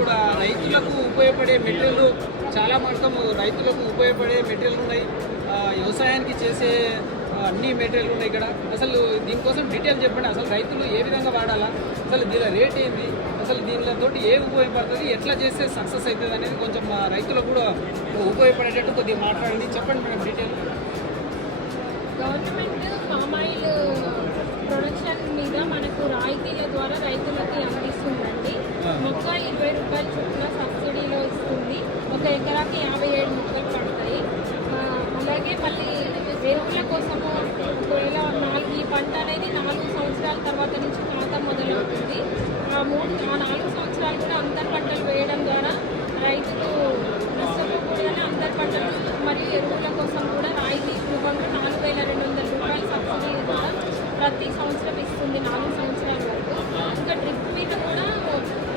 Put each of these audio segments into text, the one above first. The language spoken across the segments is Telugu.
కూడా రైతులకు ఉపయోగపడే మెటీరియల్ చాలా మొత్తం రైతులకు ఉపయోగపడే మెటీరియల్ ఉన్నాయి, వ్యవసాయానికి చేసే అన్ని మెటీరియల్ ఉన్నాయి ఇక్కడ. అసలు దీనికోసం డీటెయిల్ చెప్పండి. అసలు రైతులు ఏ విధంగా వాడాలా, అసలు దీని రేట్ ఏంది, అసలు దీనితో ఏం ఉపయోగపడుతుంది, ఎట్లా చేస్తే సక్సెస్ అవుతుంది అనేది కొంచెం రైతులకు కూడా ఉపయోగపడేటట్టు కొద్దిగా మాట్లాడండి. చెప్పండి madam detail. Government palm oil production మీద మనకు రాయితీల ద్వారా రైతులకి అందిస్తుందండి. మొక్క 20 రూపాయల చొప్పున సబ్సిడీలో ఇస్తుంది. ఒక ఎకరాకి 57 మొక్కలు పడతాయి. అలాగే మళ్ళీ ఎరువుల కోసము ఒకవేళ ఈ పంట అనేది 4 సంవత్సరాల తర్వాత నుంచి ఖాతా మొదలవుతుంది. ఆ 4 సంవత్సరాలు కూడా అంతర్ పంటలు వేయడం ద్వారా రైతులు నష్టపోకూడదని అంతర్ పంటలు మరియు ఎరువుల కోసం కూడా రాయితీ రూపంలో 4,200 రూపాయల సబ్సిడీ కూడా ప్రతి సంవత్సరం ఇస్తుంది 4 సంవత్సరాల వరకు. ఇంకా డ్రిప్ మీద కూడా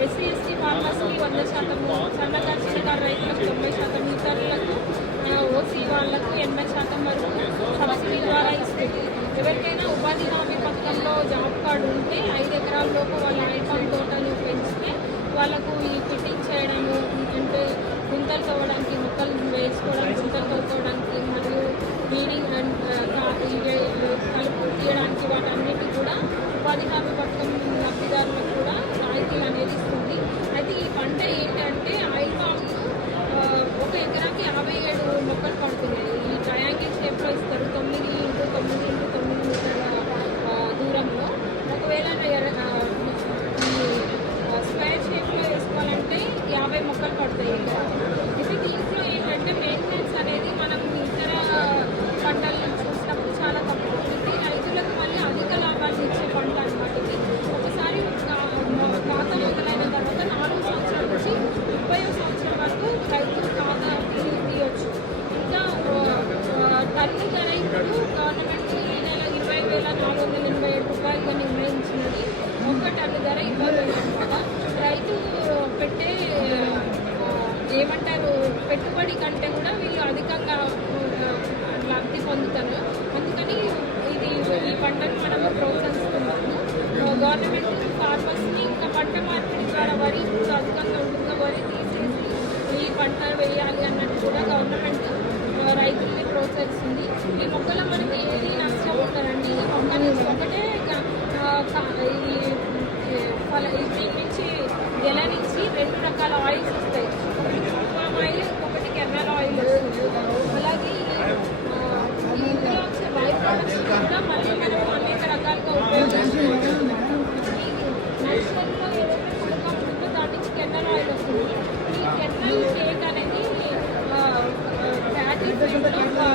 ఎస్సీ ఎస్టీ ఫార్మర్స్కి 100%, సన్నకారు చిన్నకారు రైతులకు 90%, ఇతరులకు ఓసీ వాళ్ళకు 80% వరకు సబ్సిడీ ద్వారా ఇస్తుంది. ఎవరికైనా ఉపాధి హామీ పథకంలో జాబ్ కార్డు ఉంటే 5 ఎకరాల లోపు వాళ్ళ ఐకాన్ తోటను పెంచితే వాళ్ళకు ఈ ఫిట్టింగ్ చేయడము, అంటే గుంతలు తవ్వడానికి, మొక్కలు వేసుకోవడానికి, గుంతలు తవ్వుకోవడానికి మరియు వీడింగ్ అండ్ కలుపు తీయడానికి వాటన్నిటి కూడా ఉపాధి హామీ పథకం లబ్ధిదారులకు కూడా రాయితీలు అనేది ఇస్తుంది. అయితే ఈ పంట ఏంటంటే ఆయిల్ పామ్ను ఒక ఎకరాకి 57 మొక్కలు పడుతున్నాయి. ఈ ట్రయాంగిల్ షేప్లో ఇస్తారు, 9x9x9 మీటర్ల దూరంలో. ఒకవేళ స్క్వేర్ షేప్లో వేసుకోవాలంటే 50 మొక్కలు పడతాయి ఎకరాకి. ఇది దీంట్లో ఏంటంటే మెయింటెనెన్స్ అనేది మనం ఇతర పంటలను చూసినప్పుడు చాలా తక్కువ ఉంటుంది. రైతులకు మళ్ళీ అధిక లాభాన్ని ఇచ్చే పంట అనమాట ఇది. ఒకసారి ఖాతా మొదలైన తర్వాత 4 సంవత్సరాల నుంచి 30వ సంవత్సరం వరకు రైతులు ఖాతా తీయొచ్చు. ఇంకా టన్ను ధర ఇప్పుడు గవర్నమెంట్ ఈ నెల 20,487 రూపాయలుగా నిర్ణయించినది. ఒక్క టన్ను ధర 20,000 అనమాట. రైతు పెట్టే ఏమంటారు పెట్టుబడి కంటే కూడా వీళ్ళు అధికంగా లబ్ధి పొందుతారు. అందుకని ఈ పంటను మనం ప్రోత్సహిస్తున్నాము. గవర్నమెంట్ ఫార్మర్స్ని ఇంకా పంట మార్పిడి ద్వారా వరి ఇప్పుడు అధికంగా ఉంటుందో వరి తీసేసి ఈ పంట వేయాలి అన్నట్టు కూడా గవర్నమెంట్ రైతుల్ని ప్రోత్సహిస్తుంది. ఈ మొక్కలో మనకి ఏది నష్టం ఉండదండి. ఈ మొక్కని ఒకటే దీని నుంచి గెల నుంచి 2 రకాల ఆయిల్స్ వస్తాయి. ఒకటి పామ్ ఆయిల్, ఇంకొకటి కెర్నల్ ఆయిల్ వస్తుంది. అలాగే ఇందులో వచ్చే బై ప్రొడక్ట్స్ కూడా మళ్ళీ మనం అనేక రకాలుగా ఉపయోగించుకోవచ్చు. నర్సరీలో ఏదైతే పుడక ఉంటుందో దాని నుంచి కెర్నల్ ఆయిల్ వస్తుంది. ఈ కెర్నల్ కేక్ అనేది ఫ్యాటీ ఫైబర్లో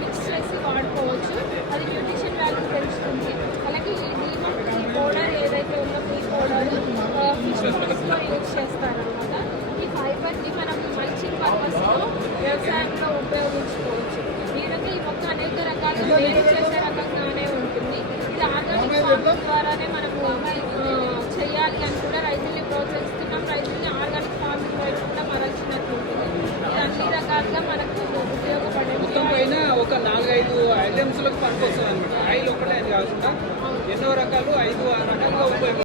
మిక్స్ చేసి వాడుకోవచ్చు. అది న్యూట్రిషన్ వాల్యూ పెంచుతుంది. అలాగే ఈ డీమోట్ పౌడర్ ఏదైతే ఉందో ఈ పౌడర్ ఫిష్ ఫుడ్స్లో యూజ్ చేస్తారనమాట. ఈ ఫైబర్ని మనం మల్చింగ్ పర్పస్లో వ్యవసాయంలో ఉపయోగించుకోవచ్చు. ఈ రకంగా ఈ మొక్క అనేక రకాలు వేరు చేసే రకంగానే ఉంటుంది. ఇది ఆర్గానిక్ ఫార్మింగ్ ద్వారానే మనము చేయాలి అని కూడా రైతుల్ని ప్రోత్సహిస్తున్నాం. రైతుల్ని ఆర్గానిక్ ఫార్మింగ్ వైపు కూడా మరల్చినట్టు ఉంటుంది. ఇది అన్ని రకాలుగా మనకు ఉపయోగపడే పైన ఒక 4-5 ఐటమ్స్లకు పనికొస్తుంది అనమాట. ఆయిల్ ఒకటే అని కాకుండా ఎన్నో రకాలు 5-6 రకాలుగా ఉపయోగపడుతుంది.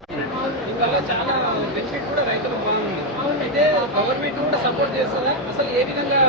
దీనివల్ల చాలా బెనిఫిట్ కూడా రైతులకు బాగుంది. అయితే గవర్నమెంట్ కూడా సపోర్ట్ చేస్తుందా, అసలు ఏ విధంగా